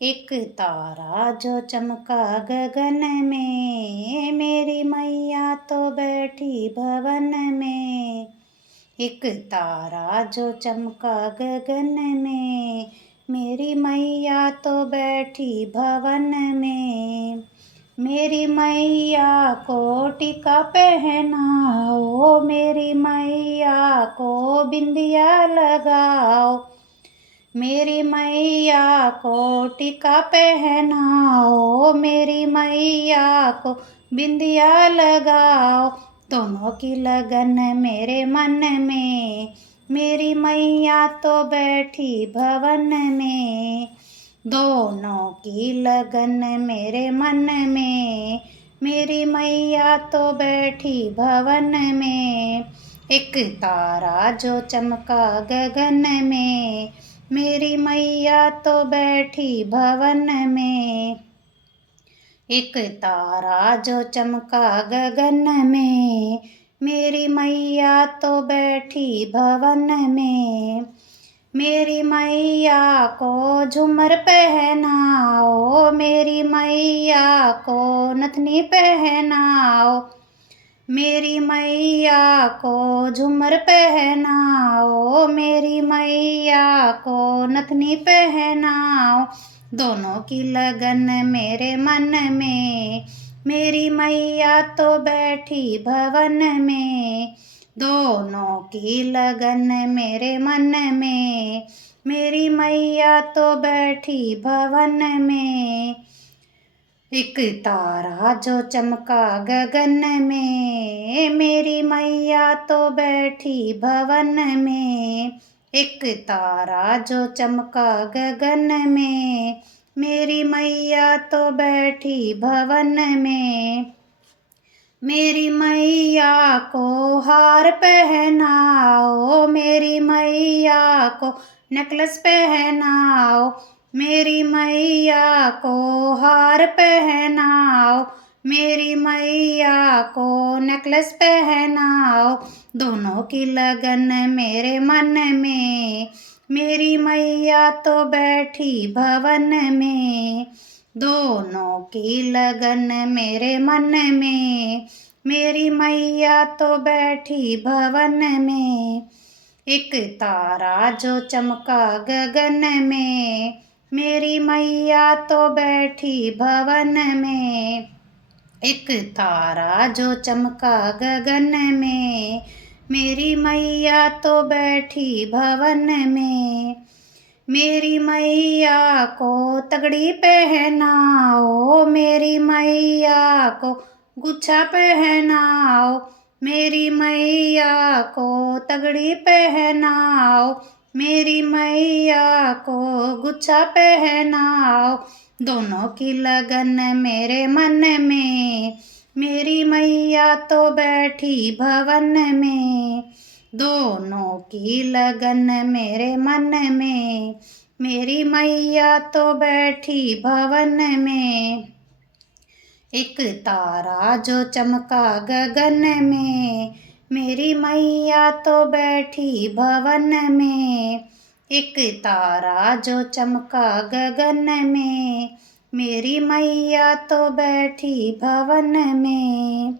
एक तारा जो चमका गगन में, मेरी मैया तो बैठी भवन में। एक तारा जो चमका गगन में, मेरी मैया तो बैठी भवन में। मेरी मैया को टीका पहनाओ, मेरी मैया को बिंदिया लगाओ। मेरी मैया को टीका पहनाओ, मेरी मैया को बिंदिया लगाओ। दोनों की लगन मेरे मन में, मेरी मैया तो बैठी भवन में। दोनों की लगन मेरे मन में, मेरी मैया तो बैठी भवन में। एक तारा जो चमका गगन में, मेरी मैया तो बैठी भवन में। एक तारा जो चमका गगन में, मेरी मैया तो बैठी भवन में। मेरी मैया को झूमर पहनाओ, मेरी मैया को नथनी पहनाओ। मेरी मैया को झूमर पहनाओ, मेरी मैया को नथनी पहनाओ। दोनों की लगन मेरे मन में, मेरी मैया तो बैठी भवन में। दोनों की लगन मेरे मन में, मेरी मैया तो बैठी भवन में। एक तारा जो चमका गगन में, मेरी मैया तो बैठी भवन में। एक तारा जो चमका गगन में, मेरी मैया तो बैठी भवन में। मेरी मैया को हार पहनाओ, मेरी मैया को नेकलेस पहनाओ। मेरी मैया को हार पहनाओ, मेरी मैया को नेकलेस पहनाओ। दोनों की लगन मेरे मन में, मेरी मैया तो बैठी भवन में। दोनों की लगन मेरे मन में, मेरी मैया तो बैठी भवन में। एक तारा जो चमका गगन में, मेरी मैया तो बैठी भवन में। एक तारा जो चमका गगन में, मेरी मैया तो बैठी भवन में। मेरी मैया को तगड़ी पहनाओ, मेरी मैया को गुच्छा पहनाओ। मेरी मैया को तगड़ी पहनाओ, मेरी मैया को गुच्छा पहनाओ। दोनों की लगन मेरे मन में, मेरी मैया तो बैठी भवन में। दोनों की लगन मेरे मन में, मेरी मैया तो बैठी भवन में। एक तारा जो चमका गगन में, मेरी मैया तो बैठी भवन में। एक तारा जो चमका गगन में, मेरी मैया तो बैठी भवन में।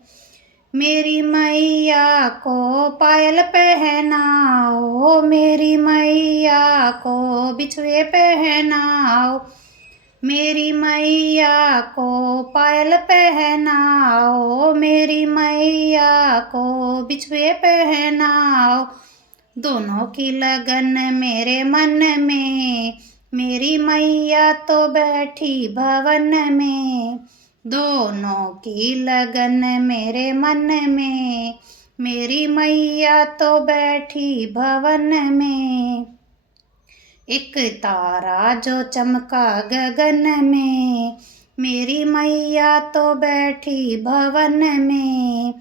मेरी मैया को पायल पहनाओ, मेरी मैया को बिछुए पहनाओ। मेरी मैया को पायल पहनाओ, मेरी मैया को बिछुए पहनाओ। दोनों की लगन मेरे मन में, मेरी मैया तो बैठी भवन में। दोनों की लगन मेरे मन में, मेरी मैया तो बैठी भवन में। एक तारा जो चमका गगन में, मेरी मैया तो बैठी भवन में।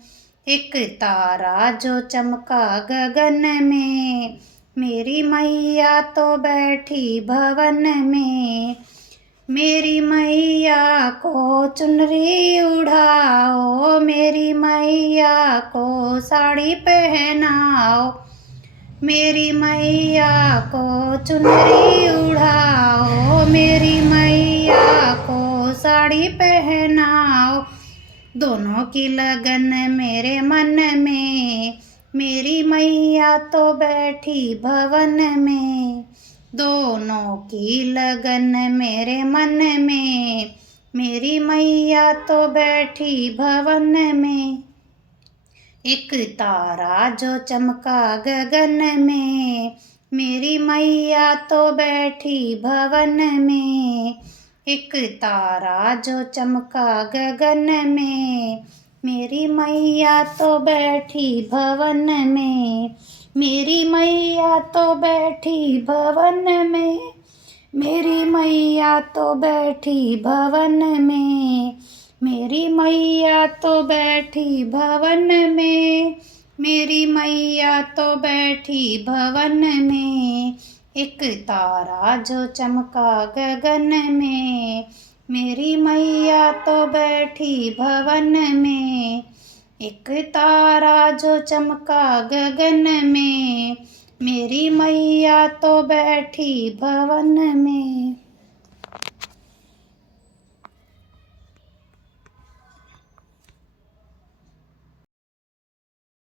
एक तारा जो चमका गगन में, मेरी मैया तो बैठी भवन में। मेरी मैया को चुनरी उड़ाओ, मेरी मैया को साड़ी पहनाओ। मेरी मैया को चुनरी उड़ाओ, मेरी मैया साड़ी पहनाओ। दोनों की लगन मेरे मन में, मेरी मैया तो बैठी भवन में। दोनों की लगन मेरे मन में, मेरी मैया तो बैठी भवन में। एक तारा जो चमका गगन में, मेरी मैया तो बैठी भवन में। एक तारा जो चमका गगन में, मेरी मैया तो बैठी भवन में। मेरी मैया तो बैठी भवन में, मेरी मैया तो बैठी भवन में। मेरी मैया तो बैठी भवन में, मेरी मैया तो बैठी भवन में। एक तारा जो चमका गगन में, मेरी मैया तो बैठी भवन में। एक तारा जो चमका गगन में, मेरी मैया तो बैठी भवन में।